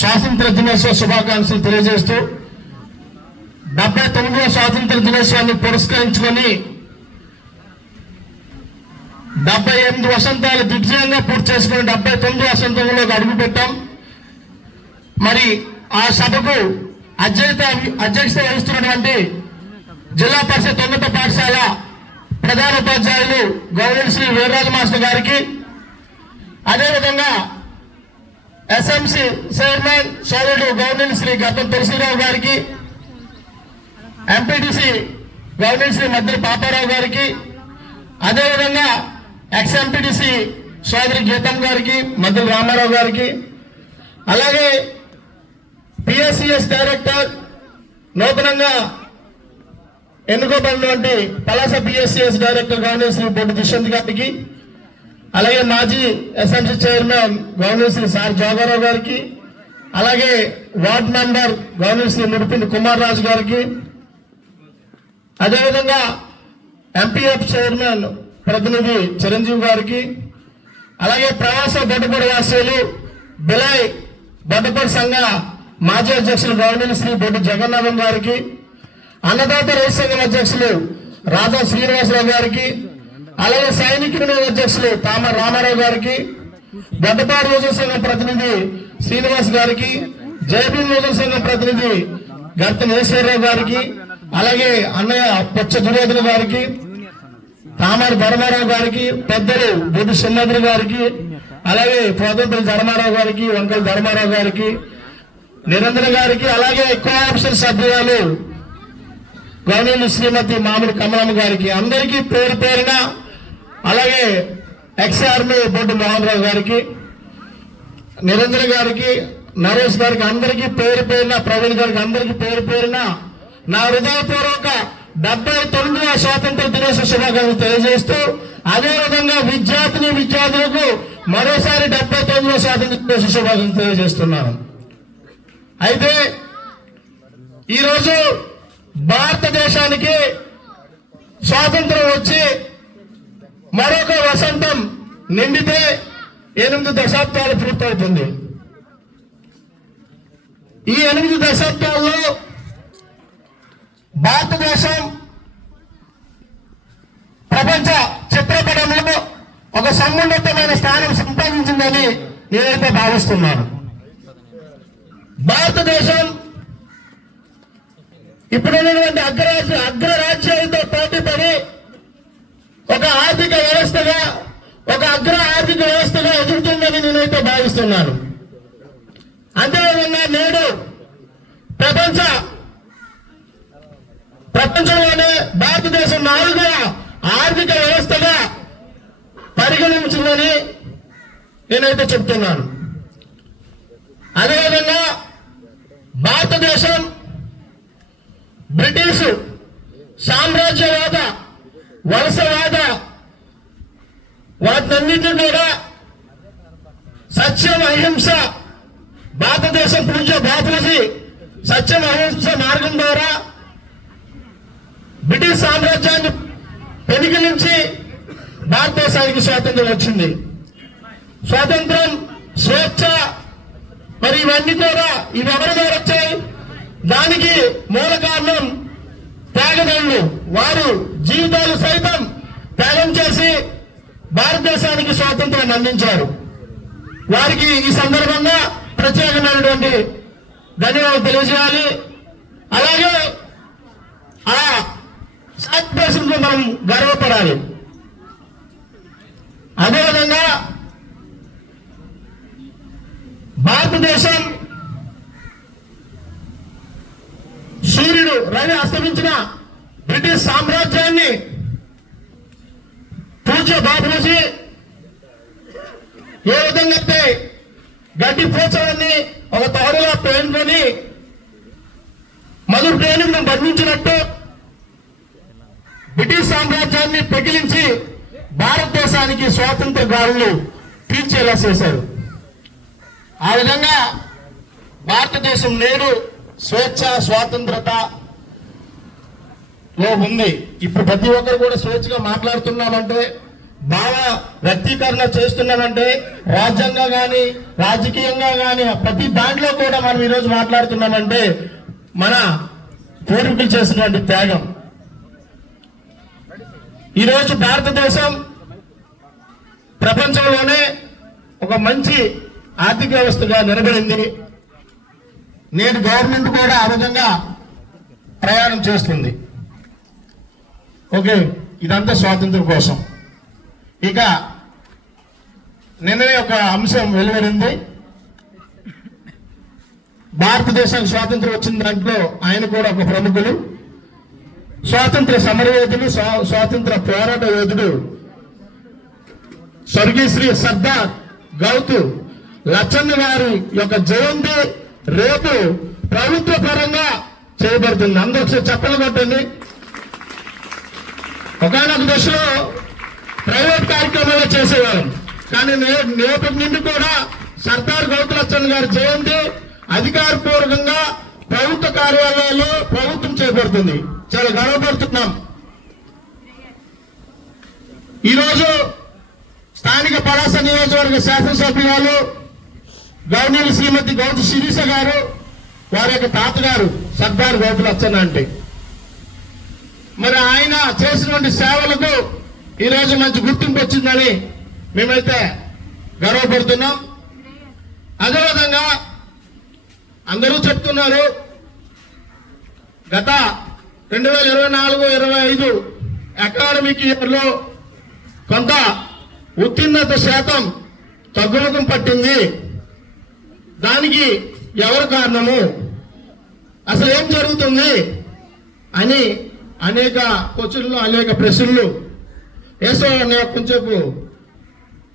స్వాతంత్ర దినోత్సవ శుభాకాంక్షలు తెలియజేస్తూ 79వ స్వాతంత్ర దినోత్సవాన్ని పురస్కరించుకొని 78 వసంతాలు దిగ్విజయంగా పూర్తి చేసుకుని 79వ వసంతంలోకి అడుగుపెట్టాం. మరి ఆ సభకు అధ్యక్షత వహిస్తున్నటువంటి జిల్లా పరిషత్ ఉన్నత పాఠశాల ప్రధాన ఉపాధ్యాయులు గౌరవ శ్రీ వీర్రాజు మాస్టర్ గారికి, అదేవిధంగా ఎస్ఎంసి చైర్మన్ సోదరుడు గవర్నర్ శ్రీ గతం తులసిరావు గారికి, ఎంపీటీసీ గవర్నర్ శ్రీ మద్దెల పాపారావు గారికి, అదేవిధంగా ఎక్స్ ఎంపీటీసీ సోదరి గీతం గారికి, మద్దెల రామారావు గారికి, అలాగే పిఎస్సిఎస్ డైరెక్టర్ నూతనంగా ఎన్నుకోబడినటువంటి Palasa PSCS director governor Shri Boddu Dushyant గారికి, అలాగే మాజీ SMC chairman governor Shri sir Jogarao గారికి, అలాగే ward member governor Shri Mudipindi Kumar Raju గారికి, అదేవిధంగా ఎంపీఎఫ్ చైర్మన్ ప్రతినిధి చిరంజీవి గారికి, అలాగే ప్రవాస బొడ్డపూడి వాసులు బిలాయ్ బొడ్డపూడి సంఘ మాజీ అధ్యక్షులు గవర్నర్ శ్రీ బొడ్డు జగన్నాథం గారికి, అన్నదాత రైతు సంఘం అధ్యక్షులు రాజా శ్రీనివాసరావు గారికి, అలాగే సైనికుల అధ్యక్షులు తామర రామారావు గారికి, గడ్డపాడు యువజన సంఘం ప్రతినిధి శ్రీనివాస్ గారికి, జయభీం యువజన సంఘం ప్రతినిధి గర్త నేశ్వరరావు గారికి, అలాగే అన్నయ్య పొచ్చ దుర్యోధన గారికి, తామర ధర్మారావు గారికి, పెద్దలు బొడ్డు చిన్నద్రి గారికి, అలాగే పోదంపల్లి ధర్మారావు గారికి, వంకల ధర్మారావు గారికి, నిరంజన గారికి, అలాగే కోఆప్షన్ సభ్యురాలు గవర్నర్ శ్రీమతి మామిడి కమలమ్మ గారికి, అందరికీ పేరు పేరున, అలాగే ఎక్స్ ఆర్మీ బొడ్డు మోహన్ రావు గారికి, నిరంజన గారికి, నరేష్ గారికి, అందరికీ పేరు పేరున, ప్రవీణ్ గారికి అందరికీ పేరు పేరున నా హృదయపూర్వక 79వ స్వాతంత్ర దినోత్సవ శుభాకాంక్షలు తెలియజేస్తూ, అదేవిధంగా విద్యార్థులకు మరోసారి 79వ స్వాతంత్ర దినోత్సవ శుభాకాంక్షలు తెలియజేస్తున్నాను. అయితే ఈరోజు భారతదేశానికి స్వాతంత్రం వచ్చి మరొక వసంతం నిండితే 8 దశాబ్దాలు పూర్తవుతుంది. ఈ 8 దశాబ్దాల్లో భారతదేశం ప్రపంచ చిత్రపటంలో ఒక సమున్నతమైన స్థానం సంపాదించిందని నేనైతే భావిస్తున్నాను. భారతదేశం ఇప్పుడున్నటువంటి అగ్రరాజ్యాలతో పోటీపడి ఒక ఆర్థిక వ్యవస్థగా, ఒక ఆర్థిక వ్యవస్థగా ఎదుగుతుందని నేనైతే భావిస్తున్నాను. అంతేవిధంగా నేడు ప్రపంచంలోనే భారతదేశం 4వ ఆర్థిక వ్యవస్థగా పరిగణించిందని నేనైతే చెప్తున్నాను. అదేవిధంగా భారతదేశం బ్రిటిష్ సామ్రాజ్యవాద, వలసవాద వాటన్నింటినీ కూడా సత్యం అహింస, భారతదేశం పూజ్య బాపూజీ సత్యం అహింస మార్గం ద్వారా బ్రిటిష్ సామ్రాజ్యాన్ని పెనుగిలించి భారతదేశానికి స్వాతంత్రం వచ్చింది. స్వాతంత్రం, స్వేచ్ఛ, మరి ఇవన్నీ కూడా ఎవరి ద్వారా వచ్చాయి? దానికి మూల కారణం త్యాగదనులు. వారు జీవితాలు సైతం త్యాగం చేసి భారతదేశానికి స్వాతంత్రాన్ని అందించారు. వారికి ఈ సందర్భంగా ప్రత్యేకమైనటువంటి ధన్యవాదాలు తెలియజేయాలి. అలాగే ఆ భారతదేశంలో మనం గర్వపడాలి. అదేవిధంగా భారతదేశం సూర్యుడు రవి అస్తమించిన బ్రిటిష్ సామ్రాజ్యాన్ని పూజ్య బాపూజీ ఏ విధంగా అయితే గడ్డి పూచలన్నీ ఒక తోడులా పేర్కొని మధుర ప్రేమిని బంధించినట్టు బ్రిటిష్ సామ్రాజ్యాన్ని పెకిలించి భారతదేశానికి స్వాతంత్ర గాలులు పీల్చేలా చేశారు. ఆ విధంగా భారతదేశం నేడు స్వేచ్ఛ, స్వాతంత్రతలో ఉంది. ఇప్పుడు ప్రతి ఒక్కరు కూడా స్వేచ్ఛగా మాట్లాడుతున్నామంటే భావ వ్యక్తీకరణ చేస్తున్నామంటే రాజ్యాంగంగా కానీ రాజకీయంగా కానీ ప్రతి దాంట్లో కూడా మనం ఈరోజు మాట్లాడుతున్నామంటే మన పూర్వీకులు చేసినటువంటి త్యాగం. ఈరోజు భారతదేశం ప్రపంచంలోనే ఒక మంచి ఆర్థిక వ్యవస్థగా నిలబడింది. నేడు గవర్నమెంట్ కూడా ఆ విధంగా ప్రయాణం చేస్తుంది. ఓకే, ఇదంతా స్వాతంత్రం కోసం. ఇక నిన్ననే ఒక అంశం వెలువడింది. భారతదేశానికి స్వాతంత్రం వచ్చిన దాంట్లో ఆయన కూడా ఒక ప్రముఖులు, స్వాతంత్ర సమరయోధుడు, స్వాతంత్ర పోరాట యోధుడు స్వర్గీయ శ్రీ సర్దార్ గౌతు లచ్చన్న గారి యొక్క జయంతి రేపు ప్రభుత్వ పరంగా చేయబడుతుంది. అందరూ చెప్పలు కొట్టండి. ఒకనొక దశలో ప్రైవేట్ కార్యక్రమాలు చేసేవాళ్ళం, కానీ నేపటి నుండి కూడా సర్దార్ గౌతు లచ్చన్న గారి జయంతి అధికారపూర్వకంగా ప్రభుత్వ కార్యాలయాల్లో ప్రభుత్వం చేపడుతుంది. చాలా గర్వపడుతున్నాం. ఈరోజు స్థానిక పలాస నియోజకవర్గ శాసనసభ్యురాలు గవర్నర్ శ్రీమతి గౌతు శిరీష గారు, వారి యొక్క తాతగారు సర్దార్ గౌతు లచ్చన్న అంటే, మరి ఆయన చేసినటువంటి సేవలకు ఈరోజు మంచి గుర్తింపు వచ్చిందని మేమైతే గర్వపడుతున్నాం. అదేవిధంగా అందరూ చెప్తున్నారు, గత 2024-25 అకాడమిక్ ఇయర్లో కొంత ఉత్తీర్ణత శాతం తగ్గుముఖం పట్టింది. దానికి ఎవరు కారణము, అసలు ఏం జరుగుతుంది అని అనేక క్వశ్చన్లు, అనేక ప్రశ్నలు వేసేవారు కొంచెంసేపు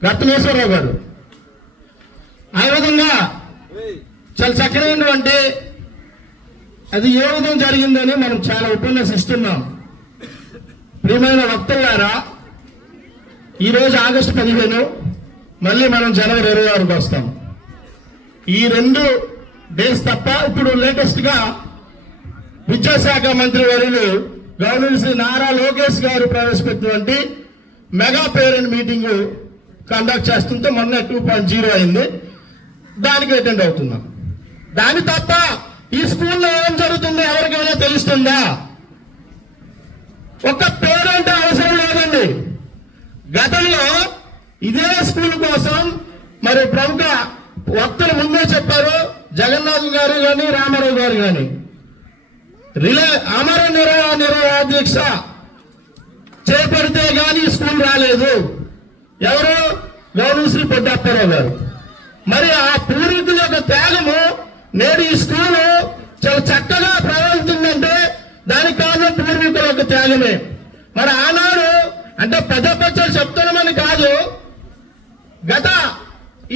రత్నేశ్వరరావు గారు. ఆ విధంగా చాలా చక్కనైనటువంటి అది ఏ విధంగా జరిగిందని మనం చాలా ఉపన్యాసిస్తున్నాం. ప్రియమైన వక్తలారా, ఈరోజు ఆగస్టు 15, మళ్ళీ మనం జనవరి 26కి వస్తాం. ఈ 2 డేస్ తప్ప ఇప్పుడు లేటెస్ట్ గా విద్యాశాఖ మంత్రి వర్యులు గవర్నర్ శ్రీ నారా లోకేష్ గారు ప్రవేశపెట్టినటువంటి మెగా పేరెంట్ మీటింగ్ కండక్ట్ చేస్తుంటే మొన్న 2.0 అయింది. దానికి అటెండ్ అవుతున్నాం. దాని తప్ప ఈ స్కూల్లో ఏం జరుగుతుందో ఎవరికైనా తెలుస్తుందా? ఒక పేరెంట్ అవసరం లేదండి. గతంలో ఇదే స్కూల్ కోసం మరి ప్రముఖ వక్తలు ముందే చెప్పారు, జగన్నాథ్ గారు కానీ రామారావు గారు కానీ, అమర నిరాధ్యక్ష చేపడితే గాని స్కూల్ రాలేదు. ఎవరు? గవర్నర్ శ్రీ పొడ్డప్పారావు గారు. మరి ఆ పూర్వీకుల యొక్క త్యాగము నేడు ఈ స్కూలు చాలా చక్కగా ప్రవర్తిందంటే దానికి కారణం పూర్వీకుల యొక్క త్యాగమే. మరి ఆనాడు అంటే పెద్దలు చెప్తున్నామని కాదు, గత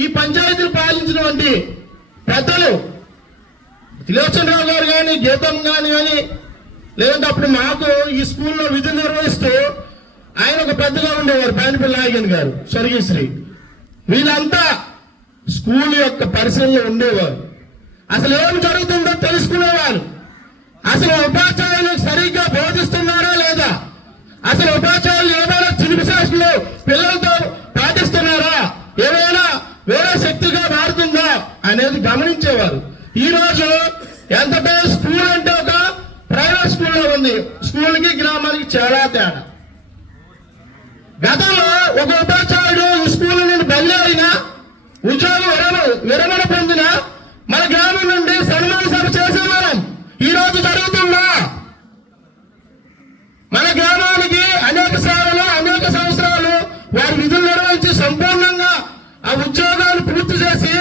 ఈ పంచాయతీలు పాలించినటువంటి పెద్దలు త్రిలోచనరావు గారు కానీ, గీతం కానీ లేదంటే అప్పుడు మాకు ఈ స్కూల్లో విధులు నిర్వహిస్తూ ఆయన ఒక పెద్దగా ఉండేవారు, పైనపల్లి నాయకన్ గారు స్వర్గీశ్రీ. వీళ్ళంతా స్కూల్ యొక్క పరిసరంలో ఉండేవారు. అసలు ఏం జరుగుతుందో తెలుసుకునేవారు. అసలు ఉపాధ్యాయులు సరిగ్గా బోధిస్తున్నారా లేదా, అసలు ఉపాధ్యాయులు ఏమైనా చిలిపి శాస్త్రులు పిల్లలతో పాటిస్తున్నారా, ఏమైనా వేరే శక్తిగా మారుతుందా అనేది గమనించేవారు. ఈ రోజు ఎంత స్కూల్ అంటే ఒక ప్రైవేట్ స్కూల్లో ఉంది. స్కూల్కి గ్రామానికి చాలా తేడా. గతంలో ఒక ఉపాధ్యాయుడు ఈ స్కూల్ నుండి బయలుదేరినా, ఉద్యోగం విరమణ పొందిన మన గ్రామం నుండి సన్మాన సభ చేసేవారం. ఈ రోజు జరుగుతుందా? మన గ్రామానికి అనేక సేవలు, అనేక సంవత్సరాలు వారి విధులు నిర్వహించి సంపూర్ణంగా ఆ ఉద్యోగాలు పూర్తి చేసి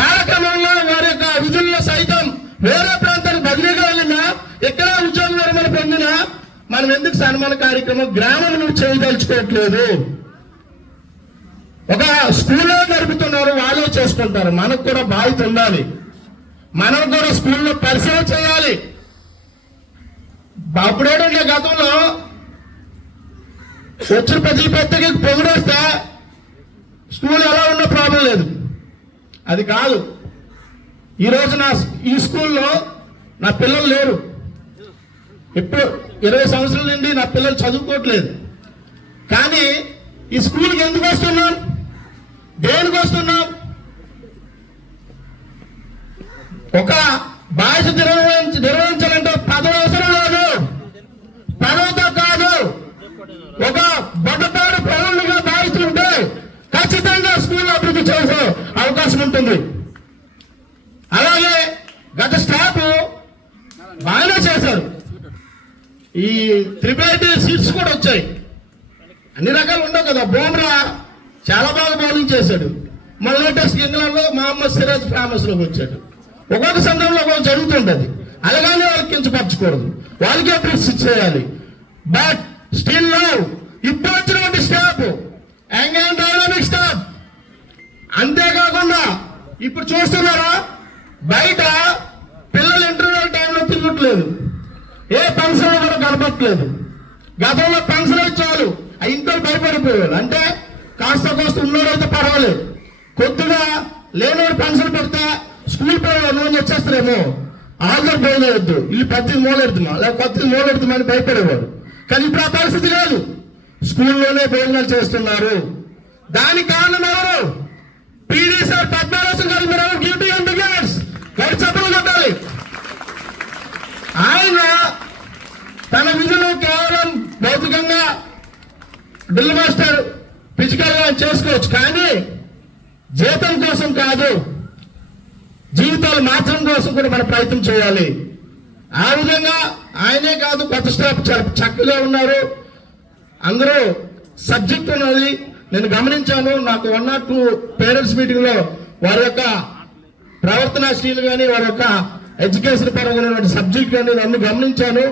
కార్యక్రమంలో వారి యొక్క విధుల్లో సైతం వేరే ప్రాంతానికి బదిలీగా వెళ్ళినా, ఎక్కడ ఉద్యోగ విరమణ పొందినా మనం ఎందుకు సన్మాన కార్యక్రమం గ్రామం నుండి చేయదలుచుకోవట్లేదు? ఒక స్కూల్లో నడుపుతున్నారు, వాళ్ళే చేసుకుంటారు. మనకు కూడా బాధ్యత ఉండాలి. మనం కూడా స్కూల్లో పరిశీలన చేయాలి. అప్పుడేటంటే గతంలో వచ్చిన ప్రతి పెద్దకి పొగిడేస్తే స్కూల్ ఎలా ఉన్నా ప్రాబ్లం లేదు. అది కాదు. ఈరోజు ఈ స్కూల్లో నా పిల్లలు లేరు. ఇప్పుడు 20 సంవత్సరాల నుండి నా పిల్లలు చదువుకోవట్లేదు. కానీ ఈ స్కూల్కి ఎందుకు వస్తున్నాం, దేనికి వస్తున్నాం? ఒక బాధ్యత నిర్వహించాలంటే పదవి అవసరం లేదు, పదవితో కాదు. ఒక బొడ్డపాడు ప్రజలుగా బాధ్యతలు ఉంటే ఖచ్చితంగా స్కూల్ అభివృద్ధి చేసే అవకాశం ఉంటుంది. అలాగే గత స్టాఫ్ బాగానే చేశారు. ఈ 380 సీట్స్ కూడా వచ్చాయి. అన్ని రకాలు ఉండవు కదా. బోమ్రా చాలా బాగా బౌలింగ్ చేశాడు. మన లేటెస్ట్ ఇంగ్లాండ్ లో మహమ్మద్ సిరాజ్ ఫేమస్ లోకి వచ్చాడు. ఒక్కొక్క సందర్భంలో ఒక్కొక్క జరుగుతుంటది. అలాగానే వాళ్ళకి కించపరచకూడదు, వాళ్ళకే ప్రిన్స్ చేయాలి. బట్ స్టిల్ నౌ ఇప్పుడు వచ్చినటువంటి staff young and dynamic staff. అంతేకాకుండా ఇప్పుడు చూస్తున్నారా, బయట పిల్లలు ఇంటర్వ్యూ టైంలో తిరగట్లేదు, ఏ పెన్షన్ కూడా కనపట్లేదు. గతంలో పెన్షన్ ఇచ్చారు, ఆ ఇంట్లో భయపడిపోయారు. అంటే కాస్త కోస్త ఉన్నోడైతే పర్వాలేదు, కొద్దిగా లేనోడు పెన్షన్ పెడితే స్కూల్ పోయే నువ్వు వచ్చేస్తారేమో, ఆల్రెడీ పోయలేదు, ఇల్లు పెద్ద మూలెడుతున్నా లేక కొద్ది మూలెడుతున్నా అని భయపడేవాడు. కానీ ఇప్పుడు ఆ పరిస్థితి లేదు, స్కూల్లోనే భోజనాలు చేస్తున్నారు. దానికి కారణం ఎవరు? పీడీ సార్ పద్మారాజు గారు. మీరు డ్యూటీ అండ్ బిగినర్స్ గడి చెప్పలు కొట్టాలి. ఆయన తన విధులు కేవలం భౌతికంగా డ్రిల్ మాస్టర్ ఫిజికల్ గా చేసుకోవచ్చు, కానీ జీతం కోసం కాదు, జీవితాలు మార్చడం కోసం కూడా మనం ప్రయత్నం చేయాలి. ఆ విధంగా ఆయనే కాదు, కొత్త స్టాఫ్ చక్కగా ఉన్నారు. అందరూ సబ్జెక్ట్ ఉన్నది నేను గమనించాను. నాకు 1 or 2 పేరెంట్స్ మీటింగ్ లో వారి యొక్క ప్రవర్తనాశీలు కానీ వారి యొక్క ఎడ్యుకేషన్ పరంగా సబ్జెక్ట్ కానీ నన్ను గమనించాను.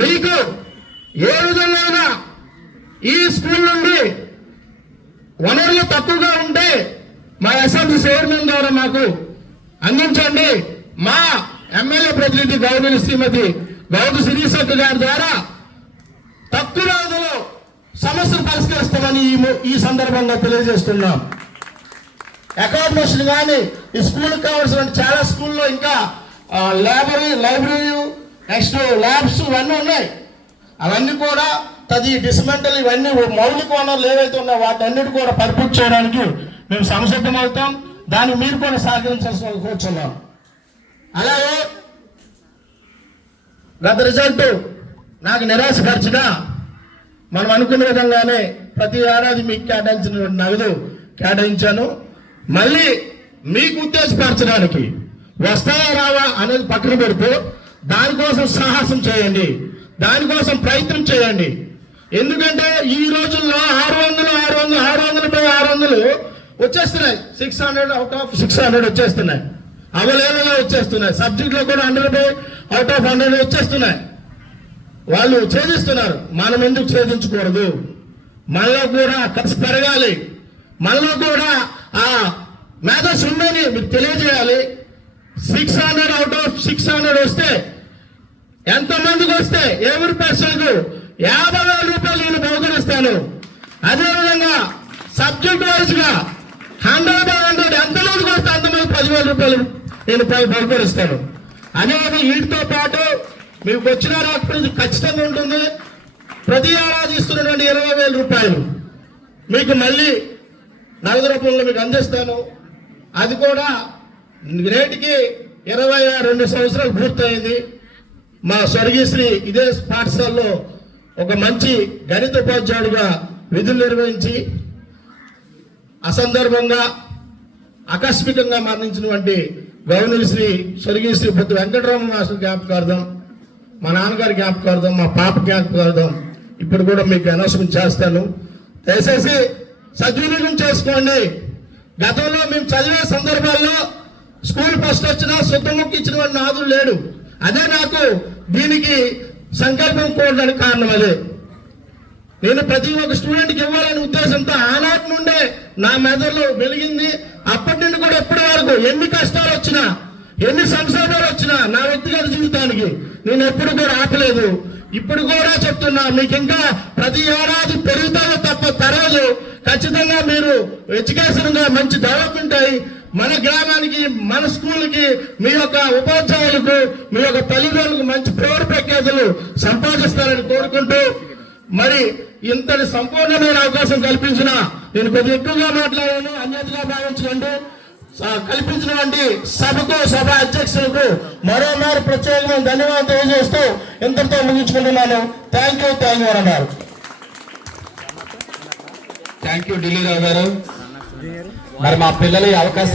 మీకు ఏ విధంగా ఈ స్కూల్ నుండి వనరులు తక్కువగా ఉంటే మా అసెంబ్లీ చైర్మన్ ద్వారా మాకు అందించండి. మా ఎమ్మెల్యే ప్రతినిధి గౌరవ శ్రీమతి గౌతు శ్రీశక్తి గారి ద్వారా తక్కువ వ్యవధిలో సమస్యలు పరిష్కరిస్తామని ఈ సందర్భంగా తెలియజేస్తున్నాం. అకామిడేషన్ కానీ ఈ స్కూల్కి కావాల్సిన చాలా స్కూల్లో ఇంకా లైబ్రరీ నెక్స్ట్ ల్యాబ్స్ ఇవన్నీ ఉన్నాయి. అవన్నీ కూడా డిస్మెంటల్ ఇవన్నీ మౌలిక వనరులు ఏవైతే ఉన్నాయో వాటి అన్నిటి కూడా పరిపూర్తి చేయడానికి మేము సంసిద్ధం అవుతాం. దాన్ని మీరు కూడా సహకరించాల్సిన కూర్చున్నాం. అలాగే గత రిజల్ట్ నాకు నిరాశపరిచినా మనం అనుకున్న విధంగానే ప్రతి ఏడాది మీకు కేటాయించిన నగదు కేటాయించాను. మళ్ళీ మీకు ఉత్తేజపరచడానికి వస్తాయా రావా అనేది పక్కన పెడుతూ దానికోసం సాహసం చేయండి, దానికోసం ప్రయత్నం చేయండి. ఎందుకంటే ఈ రోజుల్లో 600 వచ్చేస్తున్నాయి. 600 అవుట్ ఆఫ్ 600 వచ్చేస్తున్నాయి, అవలేలుగా వచ్చేస్తున్నాయి. సబ్జెక్ట్ లో కూడా 100 అవుట్ ఆఫ్ 100 వచ్చేస్తున్నాయి. వాళ్ళు ఛేదిస్తున్నారు, మనం ఎందుకు ఛేదించకూడదు? మనలో కూడా ఖర్చు పెరగాలి, మనలో కూడా ఆ మేధస్సు ఉందని మీకు తెలియజేయాలి. 600 అవుట్ ఆఫ్ 600 వస్తే ఎంతమందికి వస్తే ఎవరి పర్సన్కు 50,000 రూపాయలు నేను బహుకరిస్తాను. అదేవిధంగా సబ్జెక్ట్ వైజ్ గా 100/100 ఎంతమందికి వస్తే అంతమంది 10,000 రూపాయలు నేను బహుకరిస్తాను. అనేది వీటితో పాటు మీకు వచ్చిన రాకపోతే ఖచ్చితంగా ఉంటుంది. ప్రతి ఏడాది ఇస్తున్నటువంటి 20,000 రూపాయలు మీకు మళ్ళీ నగదు రూపంలో మీకు అందిస్తాను. అది కూడా నేటికి 22 సంవత్సరాలు పూర్తయింది. మా స్వర్గీశ్రీ ఇదే పాఠశాలలో ఒక మంచి గణిత ఉపాధ్యాయుడిగా విధులు నిర్వహించి అసందర్భంగా ఆకస్మికంగా మరణించినటువంటి గవర్నర్ శ్రీ స్వర్గీశ్రీ బుద్ధ వెంకటరామ మాస్టర్ జ్ఞాపకార్థం, మా నాన్నగారి జ్ఞాపకార్థం, మా పాప జ్ఞాపకార్థం ఇప్పుడు కూడా మీకు అనౌన్స్మెంట్ చేస్తాను. దయచేసి సద్వినియోగం చేసుకోండి. గతంలో మేము చదివే సందర్భాల్లో స్కూల్ ఫస్ట్ వచ్చినా సొంతముక్కి ఇచ్చిన నాదుడు లేడు. అదే నాకు దీనికి సంకల్పం కోరడానికి కారణం. అదే నేను ప్రతి ఒక్క స్టూడెంట్కి ఇవ్వాలనే ఉద్దేశంతో ఆనాటి నుండే నా మెదడులో వెలిగింది. అప్పటి నుండి కూడా ఎప్పటి వరకు ఎన్ని కష్టాలు వచ్చినా ఎన్ని సంక్షోభాలు వచ్చినా నా వ్యక్తిగత జీవితానికి నేను ఎప్పుడు కూడా ఆపలేదు. ఇప్పుడు కూడా చెప్తున్నా, మీకు ఇంకా ప్రతి ఏడాది పెరుగుతారో తప్ప తరగదు. ఖచ్చితంగా మీరు ఎడ్యుకేషన్ గా మంచి డెవలప్మెంట్ అయ్యి మన గ్రామానికి, మన స్కూల్కి, మీ యొక్క ఉపాధ్యాయులకు, మీ యొక్క తల్లిదండ్రులకు మంచి పేరు ప్రఖ్యాతులు సంపాదిస్తారని కోరుకుంటూ మరి ఇంతటి సంపూర్ణమైన అవకాశం కల్పించిన, నేను కొద్దిగా ఎక్కువగా మాట్లాడాను, అన్యతగా భావించండి, కల్పించినటువంటి సభకు, సభ అధ్యక్షులకు మరోమారు ప్రత్యేకమైన ధన్యవాదాలు తెలియజేస్తూ ఇంతటితో ముగించుకుంటున్నాను. థ్యాంక్ యూ అన్నారు. థ్యాంక్ యూ ఢిల్లీరావు గారు. మరి మా పిల్లలు ఈ అవకాశం